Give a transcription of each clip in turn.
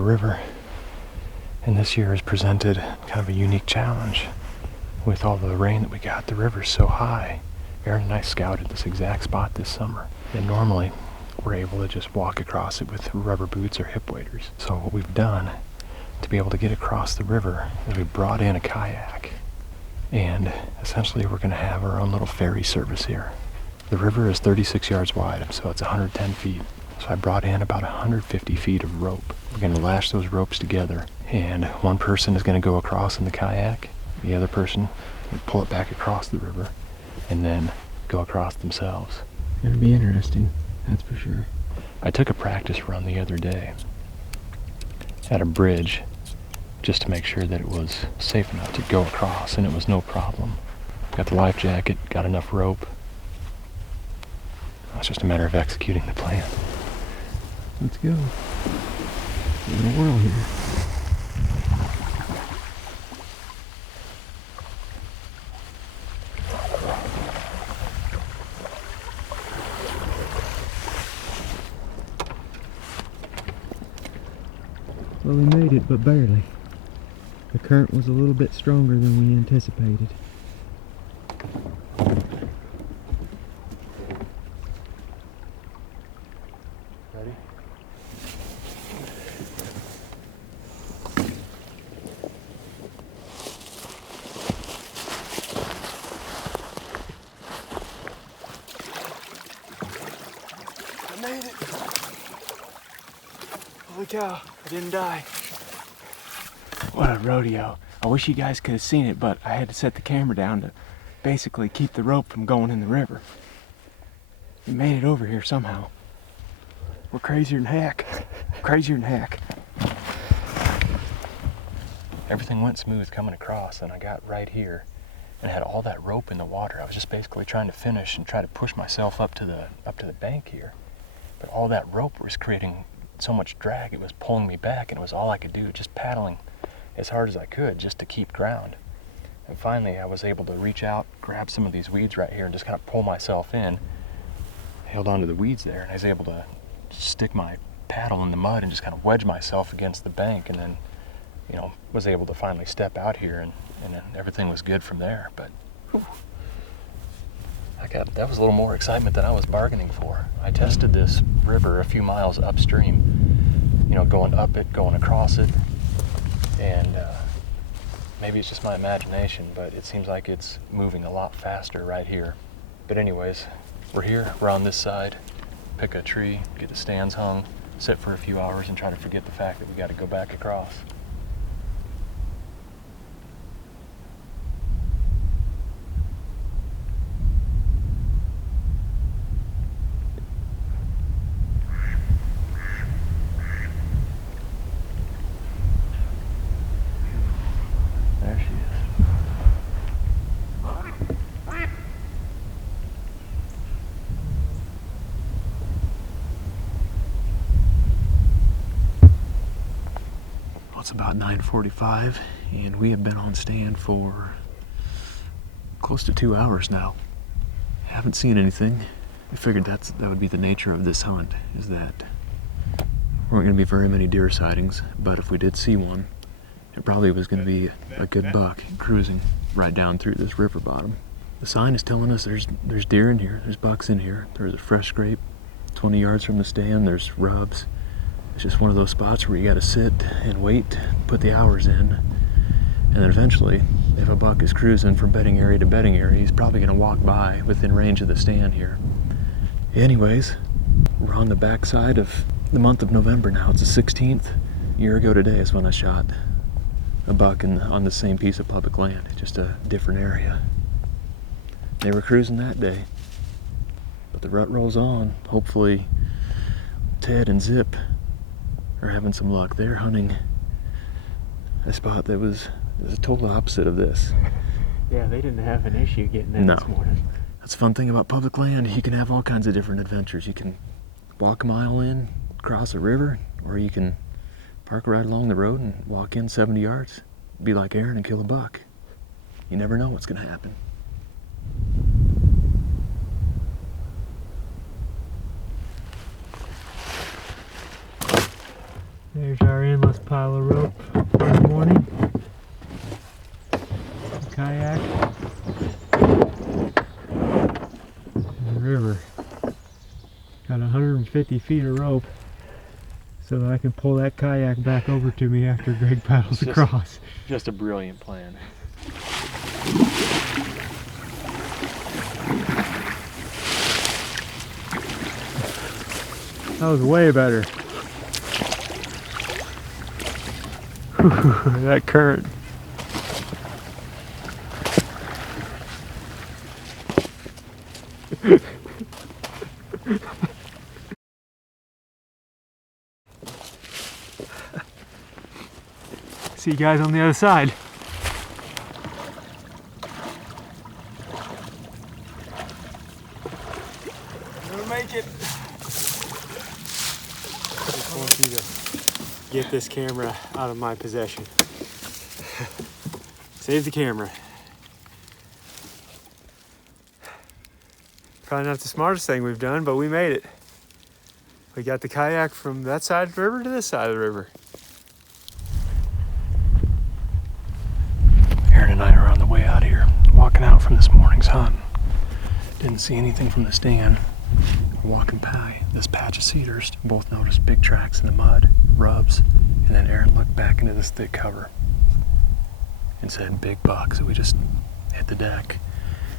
the river. And this year has presented kind of a unique challenge. With all the rain that we got, the river's so high. Aaron and I scouted this exact spot this summer. And normally, we're able to just walk across it with rubber boots or hip waders. So what we've done to be able to get across the river is we brought in a kayak. And essentially we're gonna have our own little ferry service here. The river is 36 yards wide, so it's 110 feet. So I brought in about 150 feet of rope. We're gonna lash those ropes together, and one person is gonna go across in the kayak, the other person will pull it back across the river, and then go across themselves. It's gonna be interesting, that's for sure. I took a practice run the other day at a bridge just to make sure that it was safe enough to go across, and it was no problem. Got the life jacket, got enough rope. It's just a matter of executing the plan. Let's go. We're in a whirl here. Well, we made it, but barely. The current was a little bit stronger than we anticipated. Ready? I made it! Holy cow, I didn't die. What a rodeo. I wish you guys could have seen it, but I had to set the camera down to basically keep the rope from going in the river. We made it over here somehow. We're crazier than heck. Crazier than heck. Everything went smooth coming across, and I got right here and had all that rope in the water. I was just basically trying to finish and try to push myself up to the bank here. But all that rope was creating so much drag, it was pulling me back, and it was all I could do, just paddling as hard as I could just to keep ground. And finally I was able to reach out, grab some of these weeds right here, and just kind of pull myself in. Held onto the weeds there, and I was able to stick my paddle in the mud and just kind of wedge myself against the bank, and then, you know, was able to finally step out here, and then everything was good from there. But whew, that was a little more excitement than I was bargaining for. I tested this river a few miles upstream, you know, going up it, going across it, and maybe it's just my imagination, but it seems like it's moving a lot faster right here. But anyways, we're here, we're on this side, pick a tree, get the stands hung, sit for a few hours, and try to forget the fact that we got to go back across. There she is. Well, it's about 9:45, and we have been on stand for close to 2 hours now. Haven't seen anything. I figured that would be the nature of this hunt, is that there weren't going to be very many deer sightings, but if we did see one, it probably was going to be a good buck cruising right down through this river bottom. The sign is telling us there's deer in here, there's bucks in here. There's a fresh scrape 20 yards from the stand, there's rubs. It's just one of those spots where you got to sit and wait, put the hours in, and then eventually, if a buck is cruising from bedding area to bedding area, he's probably going to walk by within range of the stand here. Anyways, we're on the backside of the month of November now. It's the 16th. A year ago today is when I shot a buck on the same piece of public land, just a different area. They were cruising that day, but the rut rolls on. Hopefully Ted and Zip are having some luck. They're hunting a spot that was a total opposite of this. Yeah, they didn't have an issue getting in this morning. That's the fun thing about public land. You can have all kinds of different adventures. You can walk a mile in, cross a river, or you can park right along the road and walk in 70 yards, be like Aaron and kill a buck. You never know what's going to happen. There's our endless pile of rope for the morning. A kayak. And the river. Got 150 feet of rope so that I can pull that kayak back over to me after Greg paddles across. Just a brilliant plan. That was way better. That current. See you guys on the other side. We'll make it. Just want you to get this camera out of my possession. Save the camera. Probably not the smartest thing we've done, but we made it. We got the kayak from that side of the river to this side of the river. Aaron and I are on the way out here, walking out from this morning's hunt. Didn't see anything from the stand. We're walking by this patch of cedars. Both noticed big tracks in the mud, rubs, and then Aaron looked back into this thick cover and said big buck. So we just hit the deck.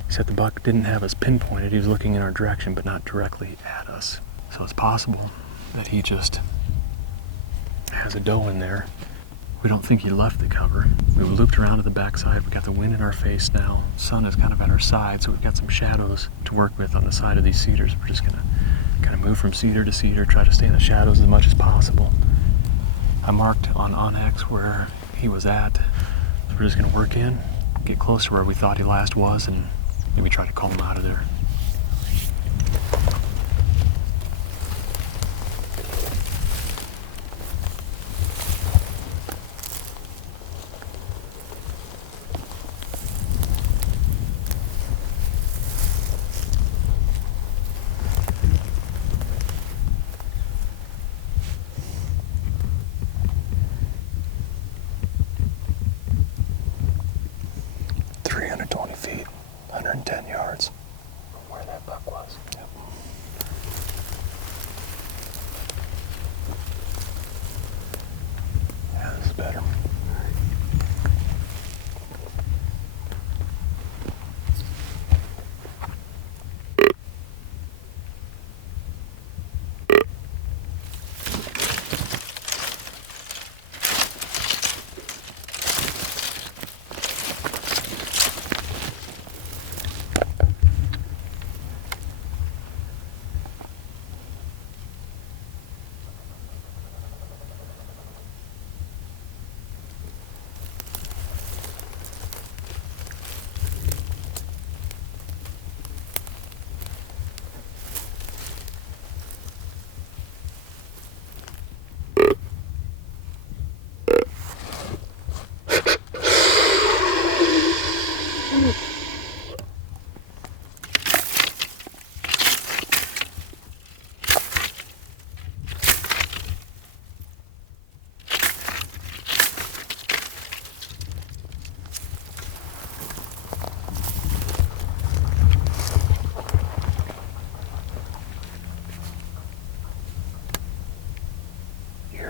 He said the buck didn't have us pinpointed. He was looking in our direction, but not directly at us. So it's possible that he just has a doe in there. We don't think he left the cover. We looped around to the backside. We got the wind in our face now. Sun is kind of at our side, so we've got some shadows to work with on the side of these cedars. We're just gonna kind of move from cedar to cedar, try to stay in the shadows as much as possible. I marked on Onyx where he was at. So we're just gonna work in, get close to where we thought he last was, and maybe try to call him out of there. Feet, 110 yards from where that buck was. Yep. Yeah, this is better.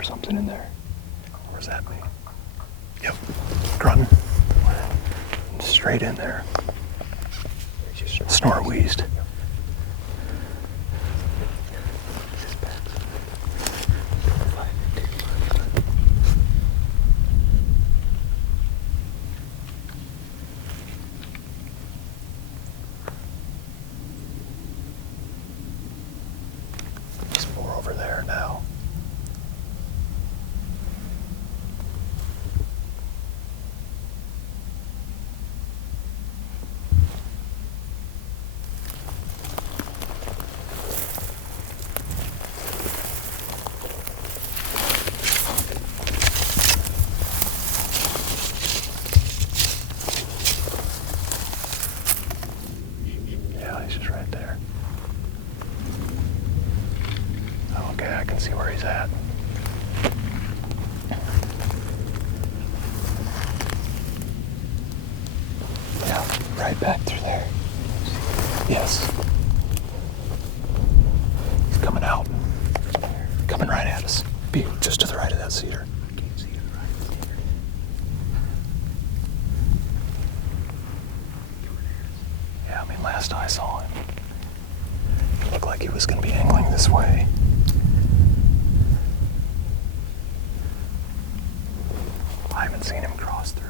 Something in there. Where's that mean? Yep. Grunting. Straight in there. Snort wheezed. There's more over there now. He's just right there. Okay, I can see where he's at. right back through there. Yes. He's coming out. Coming right at us. Be just to the right of that cedar. I can't see the right cedar. Yeah, I mean, last I saw him, it looked like he was going to be angling this way. I haven't seen him cross through.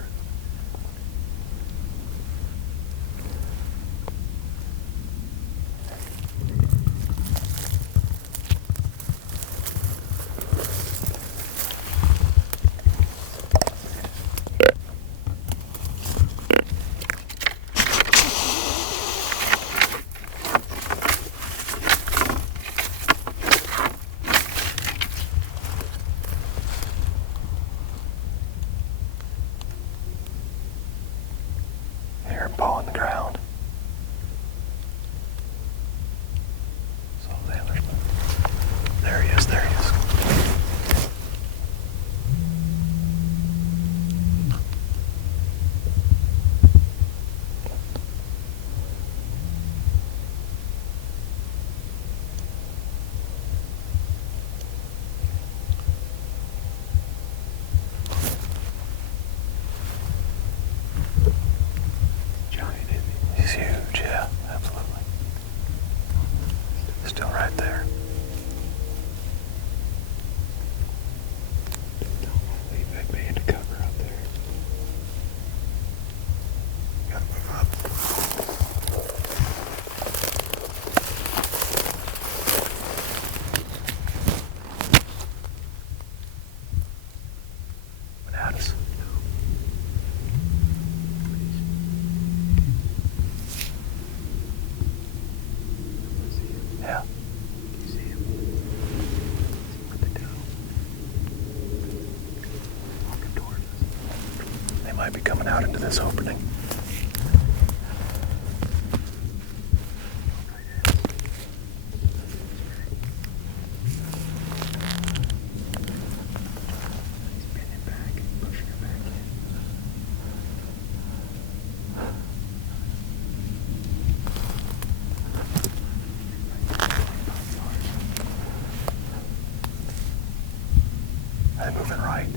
Here, paw on the ground. So the antlers. There he is, there he is. He's huge, yeah, absolutely. Still right there. Don't want to leave that band of cover up there. Gotta move up. What at us? Yeah. You see him? With the doe. Walking towards us. They might be coming out into this opening. He's bending back, pushing her back in. They're moving right.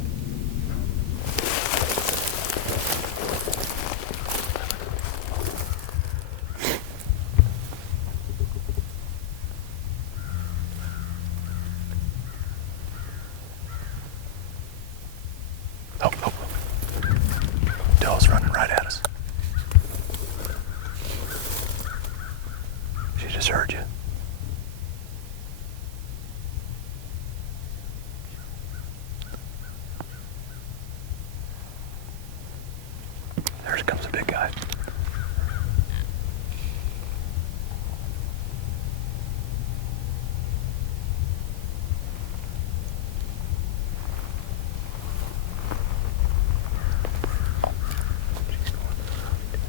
Oh, oh, oh. Doe's running right at us. She just heard you. There comes a big guy.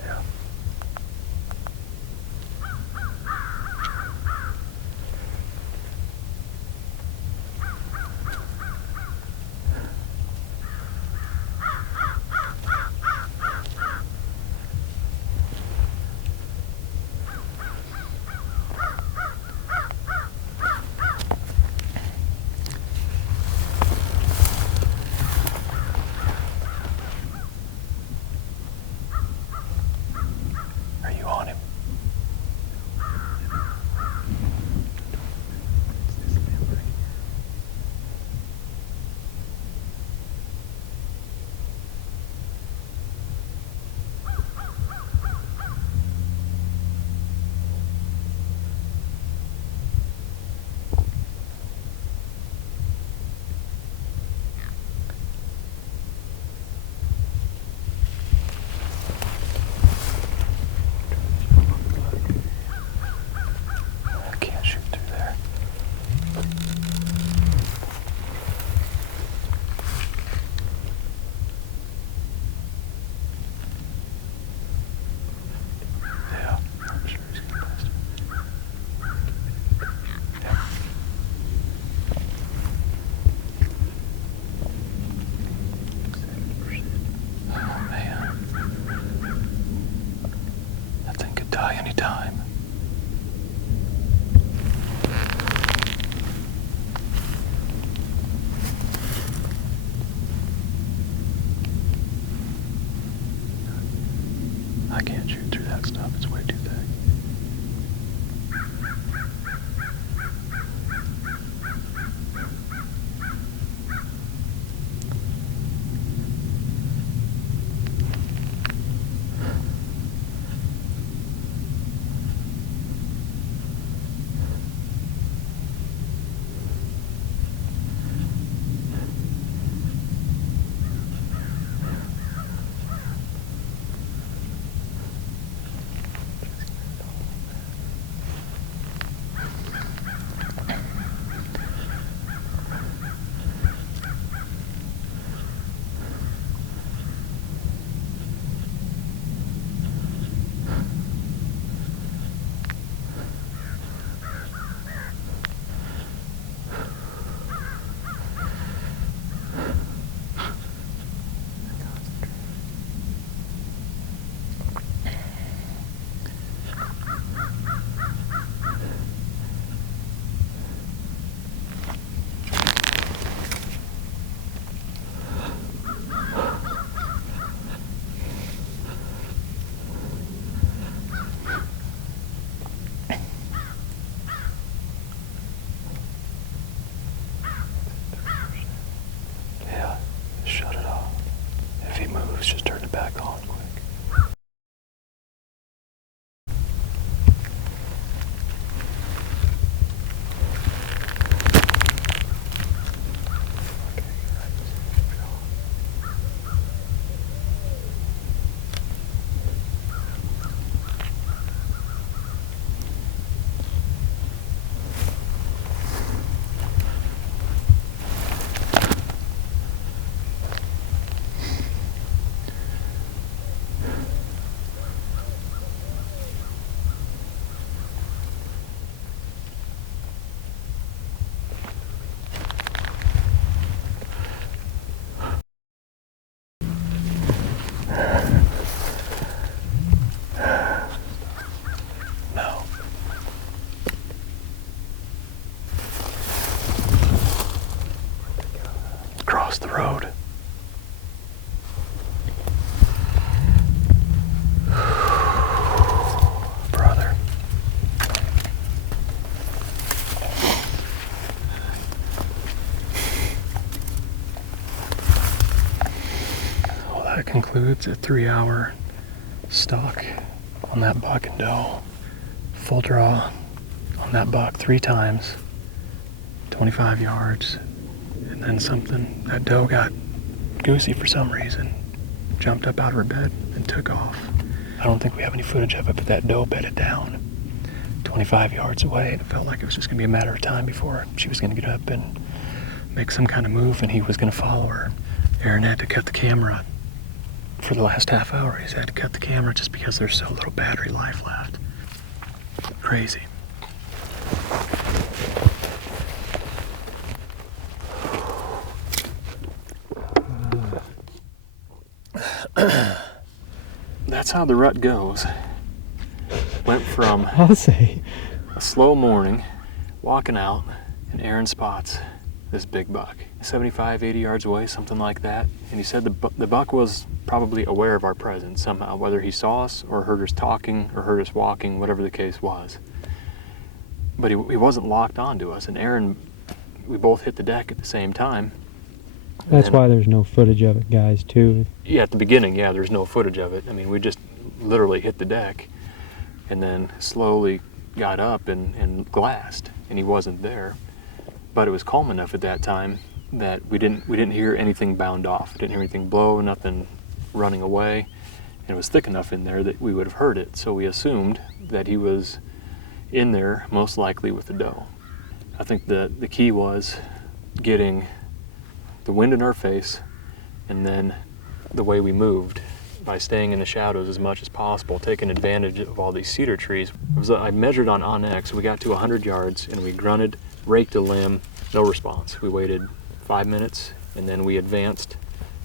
Yeah. up, it's way too thick. Shut it off. If he moves, just turn it back on quick. No. Across the road. Brother. Well, that concludes a 3-hour stalk on that buck and doe. Full draw on that buck 3 times, 25 yards, and then something. That doe got goosey for some reason, jumped up out of her bed and took off. I don't think we have any footage of it, but that doe bedded down 25 yards away, and it felt like it was just going to be a matter of time before she was going to get up and make some kind of move, and he was going to follow her. Aaron had to cut the camera for the last half hour. He's had to cut the camera just because there's so little battery life left. Crazy. That's how the rut goes. Went from I'll say. a slow morning, walking out, and Aaron spots this big buck, 75, 80 yards away, something like that. And he said the buck was probably aware of our presence somehow, whether he saw us or heard us talking or heard us walking, whatever the case was. But he wasn't locked onto us. And Aaron, we both hit the deck at the same time. That's why there's no footage of it, guys, too. Yeah, at the beginning, yeah, there's no footage of it. I mean, we just literally hit the deck and then slowly got up and glassed, and he wasn't there. But it was calm enough at that time that we didn't hear anything bound off. We didn't hear anything blow, nothing running away. And it was thick enough in there that we would have heard it. So we assumed that he was in there, most likely with the doe. I think the key was getting the wind in our face, and then the way we moved by staying in the shadows as much as possible, taking advantage of all these cedar trees. I measured on OnX, we got to 100 yards, and we grunted, raked a limb, no response. We waited 5 minutes, and then we advanced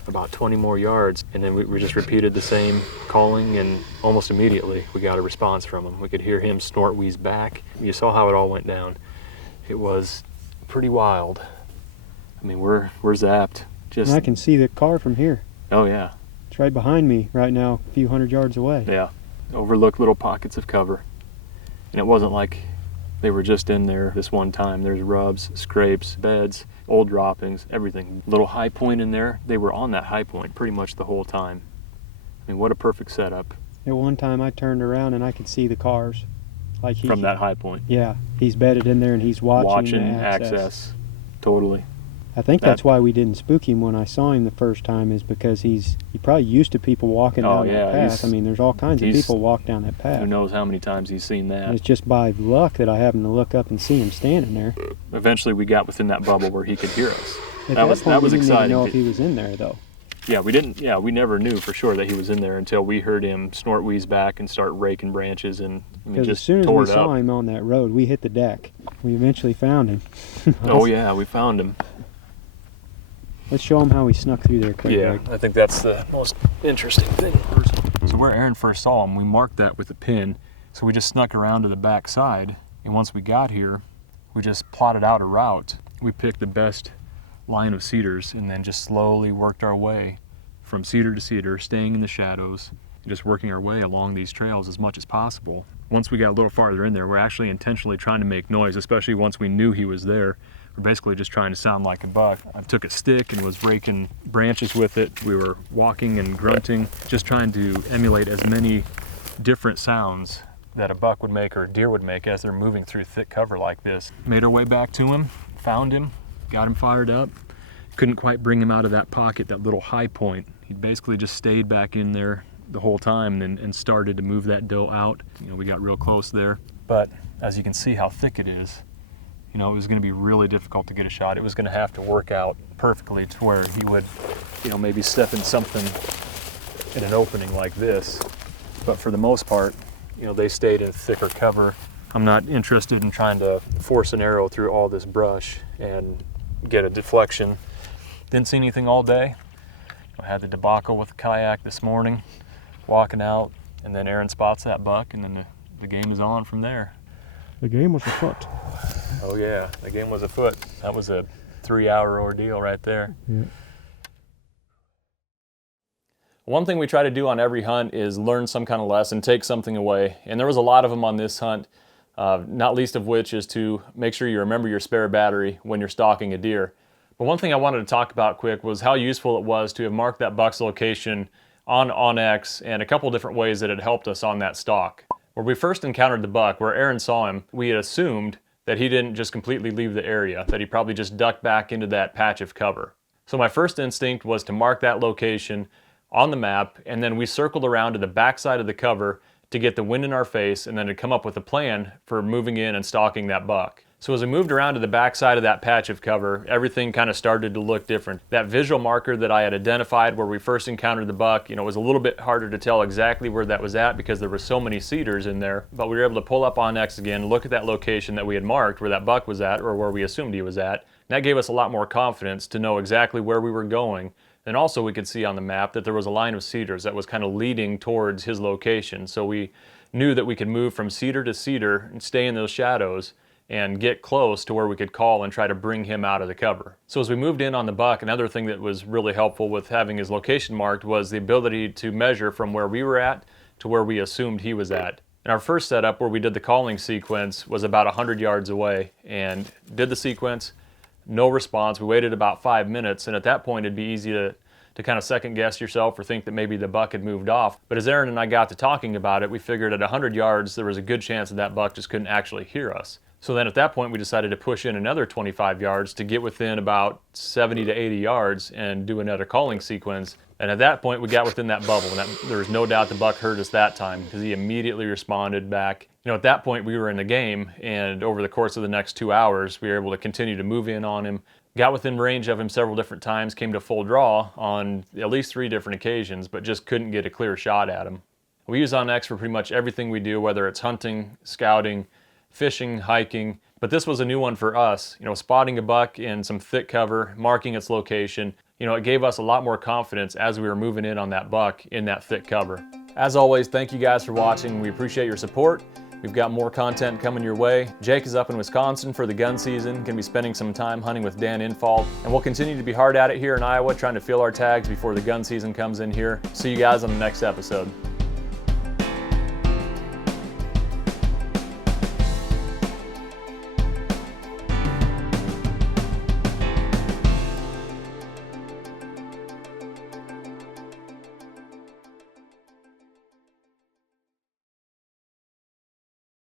about 20 more yards, and then we just repeated the same calling, and almost immediately we got a response from him. We could hear him snort, wheeze back. You saw how it all went down. It was pretty wild. I mean, we're zapped. And I can see the car from here. Oh yeah. It's right behind me right now, a few hundred yards away. Yeah. overlooked little pockets of cover. And it wasn't like they were just in there this one time. There's rubs, scrapes, beds, old droppings, everything. Little high point in there. They were on that high point pretty much the whole time. I mean, what a perfect setup. At one time I turned around and I could see the cars. Like From that high point. Yeah, he's bedded in there and he's watching the access. Totally. I think that's why we didn't spook him when I saw him the first time, is because he's probably used to people walking down that path. I mean, there's all kinds of people walk down that path. Who knows how many times he's seen that. And it's just by luck that I happened to look up and see him standing there. Eventually we got within that bubble where he could hear us. That was exciting. We didn't even know if he was in there though. Yeah, we never knew for sure that he was in there until we heard him snort wheeze back and start raking branches, and because as soon as we saw him on that road, we hit the deck. We eventually found him. Oh yeah, we found him. Let's show him how he snuck through there quick. Yeah, I think that's the most interesting thing. So where Aaron first saw him, we marked that with a pin. So we just snuck around to the back side, and once we got here, we just plotted out a route. We picked the best line of cedars and then just slowly worked our way from cedar to cedar, staying in the shadows, just working our way along these trails as much as possible. Once we got a little farther in there, we're actually intentionally trying to make noise, especially once we knew he was there. We're basically just trying to sound like a buck. I took a stick and was raking branches with it. We were walking and grunting, just trying to emulate as many different sounds that a buck would make or a deer would make as they're moving through thick cover like this. Made our way back to him, found him, got him fired up. Couldn't quite bring him out of that pocket, that little high point. He basically just stayed back in there the whole time and started to move that doe out. You know, we got real close there. But as you can see how thick it is, you know, it was going to be really difficult to get a shot. It was going to have to work out perfectly to where he would, you know, maybe step in something in an opening like this. But for the most part, you know, they stayed in thicker cover. I'm not interested in trying to force an arrow through all this brush and get a deflection. Didn't see anything all day. I had the debacle with the kayak this morning, walking out, and then Aaron spots that buck, and then the game is on from there. The game was afoot. Oh yeah, the game was afoot. That was a 3-hour ordeal right there. Yeah. One thing we try to do on every hunt is learn some kind of lesson, take something away. And there was a lot of them on this hunt, not least of which is to make sure you remember your spare battery when you're stalking a deer. But one thing I wanted to talk about quick was how useful it was to have marked that buck's location on onX, and a couple different ways that it helped us on that stalk. Where we first encountered the buck, where Aaron saw him, we had assumed that he didn't just completely leave the area, that he probably just ducked back into that patch of cover. So my first instinct was to mark that location on the map, and then we circled around to the back side of the cover to get the wind in our face, and then to come up with a plan for moving in and stalking that buck. So as we moved around to the back side of that patch of cover, everything kind of started to look different. That visual marker that I had identified where we first encountered the buck, you know, it was a little bit harder to tell exactly where that was at because there were so many cedars in there, but we were able to pull up onX again, look at that location that we had marked where that buck was at, or where we assumed he was at. And that gave us a lot more confidence to know exactly where we were going. And also we could see on the map that there was a line of cedars that was kind of leading towards his location. So we knew that we could move from cedar to cedar and stay in those shadows and get close to where we could call and try to bring him out of the cover. So as we moved in on the buck, another thing that was really helpful with having his location marked was the ability to measure from where we were at to where we assumed he was at. And our first setup where we did the calling sequence was about 100 yards away, and did the sequence, no response. We waited about 5 minutes, and at that point it'd be easy to kind of second guess yourself or think that maybe the buck had moved off. But as Aaron and I got to talking about it, we figured at 100 yards there was a good chance that that buck just couldn't actually hear us. So then at that point we decided to push in another 25 yards to get within about 70 to 80 yards and do another calling sequence. And at that point we got within that bubble, and there was no doubt the buck heard us that time because he immediately responded back. You know, at that point we were in the game, and over the course of the next 2 hours we were able to continue to move in on him. Got within range of him several different times, came to full draw on at least 3 different occasions, but just couldn't get a clear shot at him. We use onX for pretty much everything we do, whether it's hunting, scouting, fishing, hiking, but this was a new one for us. You know, spotting a buck in some thick cover, marking its location, you know, it gave us a lot more confidence as we were moving in on that buck in that thick cover. As always, thank you guys for watching. We appreciate your support. We've got more content coming your way. Jake is up in Wisconsin for the gun season, going to be spending some time hunting with Dan Infalt, and we'll continue to be hard at it here in Iowa, trying to fill our tags before the gun season comes in here. See you guys on the next episode.